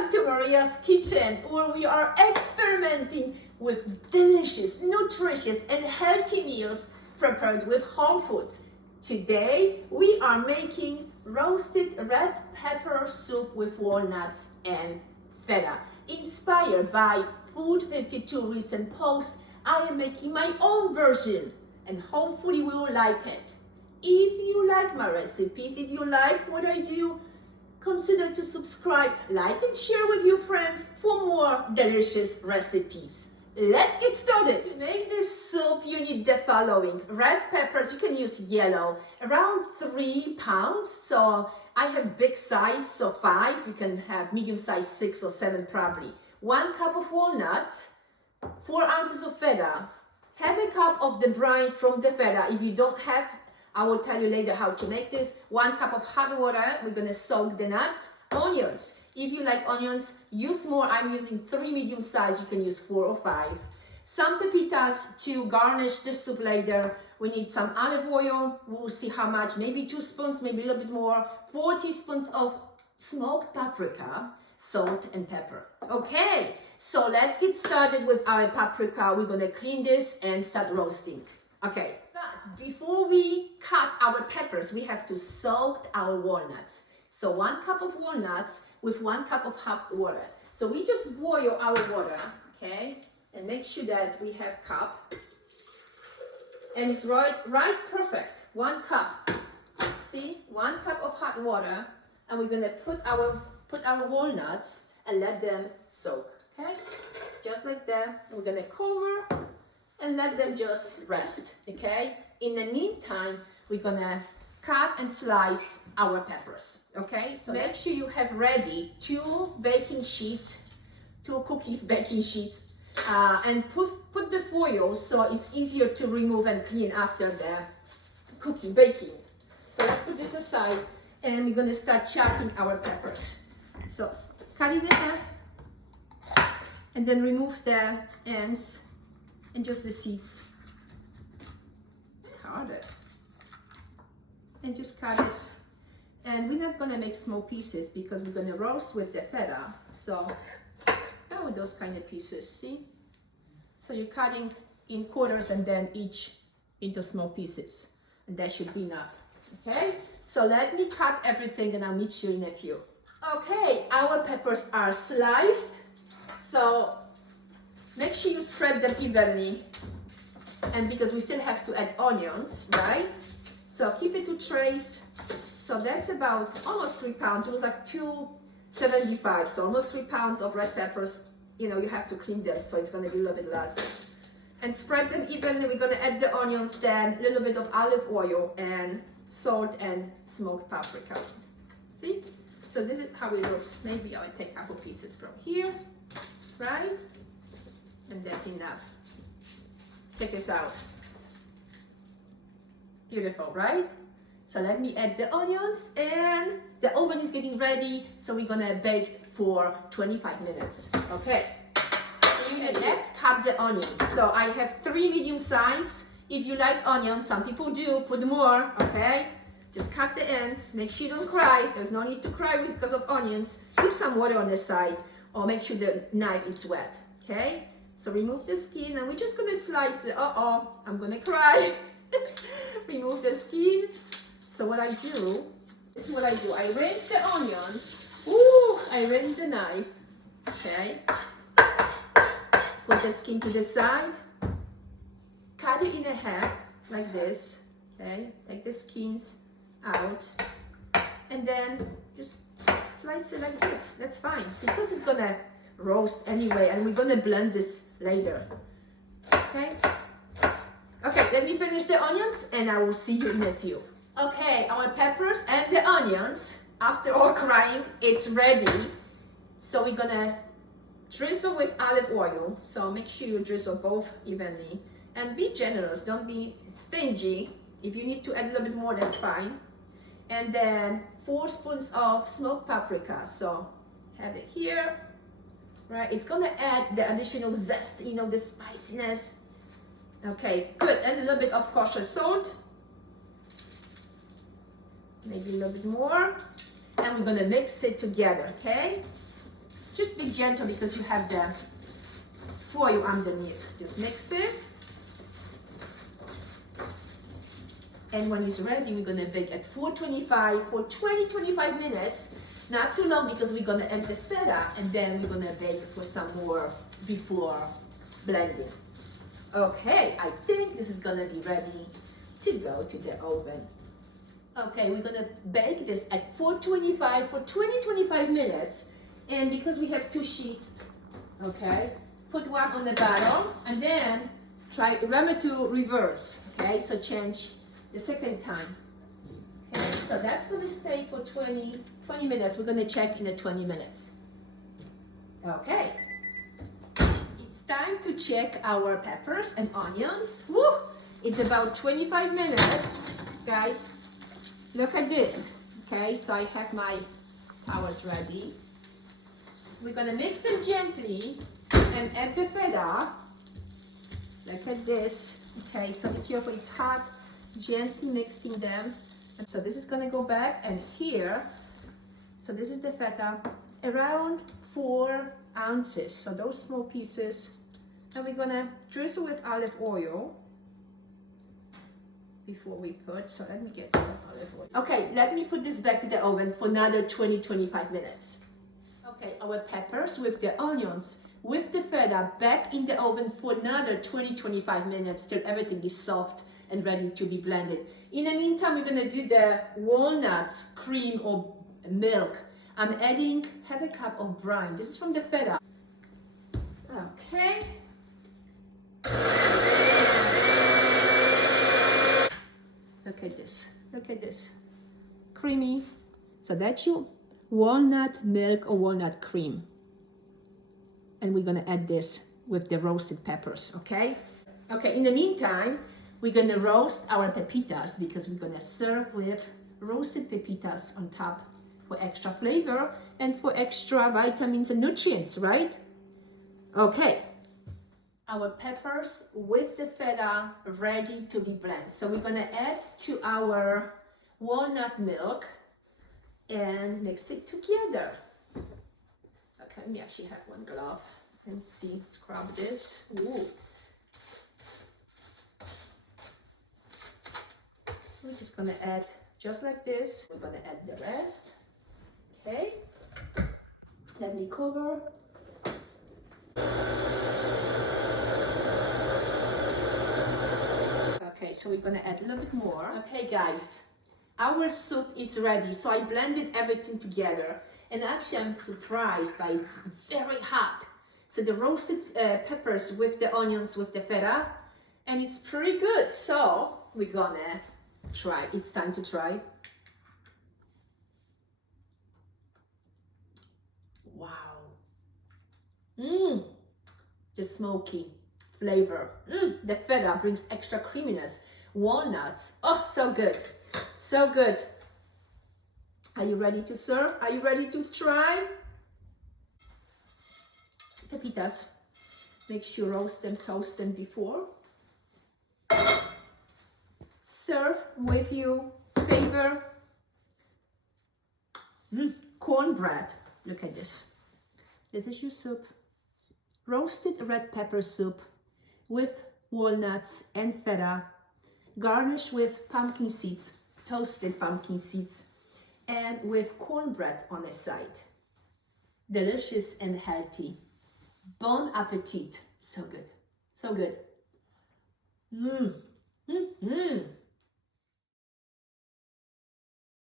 Welcome to Maria's Kitchen, where we are experimenting with delicious, nutritious, and healthy meals prepared with whole foods. Today, we are making roasted red pepper soup with walnuts and feta. Inspired by Food 52 recent post, I am making my own version, and hopefully you will like it. If you like my recipes, if you like what I do, consider to subscribe, like, and share with your friends for more delicious recipes. Let's get started. To make this soup, you need the following. Red peppers, you can use yellow, around 3 pounds. So I have big size, so 5. You can have medium size, 6 or 7 probably. 1 cup of walnuts, 4 ounces of feta, half a cup of the brine from the feta. If you don't have, I will tell you later how to make this. 1 cup of hot water, we're gonna soak the nuts. Onions, if you like onions, use more. I'm using 3 medium size, you can use 4 or 5. Some paprikas to garnish the soup later. We need some olive oil, we'll see how much, maybe 2 spoons, maybe a little bit more. 4 teaspoons of smoked paprika, salt and pepper. Okay, so let's get started with our paprika. We're gonna clean this and start roasting. Okay, but before we cut our peppers, we have to soak our walnuts. So 1 cup of walnuts with 1 cup of hot water. So we just boil our water, okay? And make sure that we have cup. And it's right perfect. 1 cup. See, 1 cup of hot water. And we're gonna put our walnuts and let them soak, okay? Just like that. We're gonna cover and let them just rest, okay? In the meantime, we're gonna cut and slice our peppers, okay? So make sure you have ready 2 baking sheets, 2 cookies baking sheets, and put the foil so it's easier to remove and clean after the cookie baking. So let's put this aside and we're gonna start chopping our peppers. So cut it in half and then remove the ends and just the seeds. Harder. And just cut it. And we're not gonna make small pieces because we're gonna roast with the feta. So, those kind of pieces, see? So you're cutting in quarters and then each into small pieces. And that should be enough, okay? So let me cut everything and I'll meet you in a few. Okay, our peppers are sliced. So make sure you spread them evenly. And because we still have to add onions, right? So keep it 2 trays. So that's about almost 3 pounds. It was like 2.75, so almost 3 pounds of red peppers. You know, you have to clean them, so it's gonna be a little bit less. And spread them evenly. We're gonna add the onions, then a little bit of olive oil and salt and smoked paprika. See? So this is how it looks. Maybe I'll take a couple pieces from here, right? And that's enough. Check this out. Beautiful, right? So let me add the onions and the oven is getting ready. So we're gonna bake for 25 minutes. Okay. And let's cut the onions. So I have 3 medium size. If you like onions, some people do, put more, okay? Just cut the ends. Make sure you don't cry. There's no need to cry because of onions. Keep some water on the side or make sure the knife is wet, okay? So remove the skin and we're just gonna slice it. I'm gonna cry. Remove the skin. So what I do, this is what I do. I rinse the onions. I rinse the knife. Okay. Put the skin to the side. Cut it in half like this. Okay. Take the skins out. And then just slice it like this. That's fine. Because it's gonna roast anyway and we're gonna blend this later. Okay. Okay, let me finish the onions and I will see you in a few. Okay, our peppers and the onions, after all crying, it's ready. So we're gonna drizzle with olive oil. So make sure you drizzle both evenly. And be generous, don't be stingy. If you need to add a little bit more, that's fine. And then 4 spoons of smoked paprika. So have it here, right? It's gonna add the additional zest, you know, the spiciness. Okay, good. And a little bit of kosher salt. Maybe a little bit more. And we're gonna mix it together, okay? Just be gentle because you have the foil underneath. Just mix it. And when it's ready, we're gonna bake at 425 for 20-25 minutes. Not too long because we're gonna add the feta and then we're gonna bake for some more before blending. Okay, I think this is gonna be ready to go to the oven. Okay, we're gonna bake this at 425 for 20-25 minutes. And because we have 2 sheets, okay, put one on the bottom and then remember to reverse, okay, so change the second time. Okay, so that's gonna stay for 20 minutes. We're gonna check in the 20 minutes. Okay, it's time to check our peppers and onions. Woo! It's about 25 minutes, guys. Look at this. Okay, so I have my towels ready. We're gonna mix them gently and add the feta. Look at this. Okay, so be careful, it's hot. Gently mixing them. And so this is gonna go back, and here, so this is the feta, around 4 ounces. So those small pieces. And we're gonna drizzle with olive oil before we put, so let me get some olive oil. Okay, let me put this back to the oven for another 20-25 minutes. Okay, our peppers with the onions, with the feta back in the oven for another 20-25 minutes till everything is soft and ready to be blended. In the meantime, we're gonna do the walnuts, cream or milk. I'm adding half a cup of brine. This is from the feta. Okay. Look at this, look at this. Creamy. So that's your walnut milk or walnut cream. And we're gonna add this with the roasted peppers, okay? Okay, in the meantime, we're gonna roast our pepitas because we're gonna serve with roasted pepitas on top for extra flavor and for extra vitamins and nutrients, right? Okay, our peppers with the feta ready to be blended. So we're gonna add to our walnut milk and mix it together. Okay, let me actually have one glove and see, scrub this. Ooh. We're just gonna add just like this. We're gonna add the rest. Okay, let me cover. Okay, so we're gonna add a little bit more. Okay guys, our soup is ready. So I blended everything together and actually I'm surprised by it's very hot. So the roasted peppers with the onions with the feta, and it's pretty good. So we're gonna try. It's time to try. Wow. The smoky flavor. The feta brings extra creaminess. Walnuts. Oh, so good. So good. Are you ready to serve? Are you ready to try? Pepitas. Make sure you roast them, toast them before. Serve with your favorite cornbread. Look at this. This is your soup. Roasted red pepper soup with walnuts and feta, garnished with pumpkin seeds, toasted pumpkin seeds, and with cornbread on the side. Delicious and healthy. Bon appetit. So good. So good.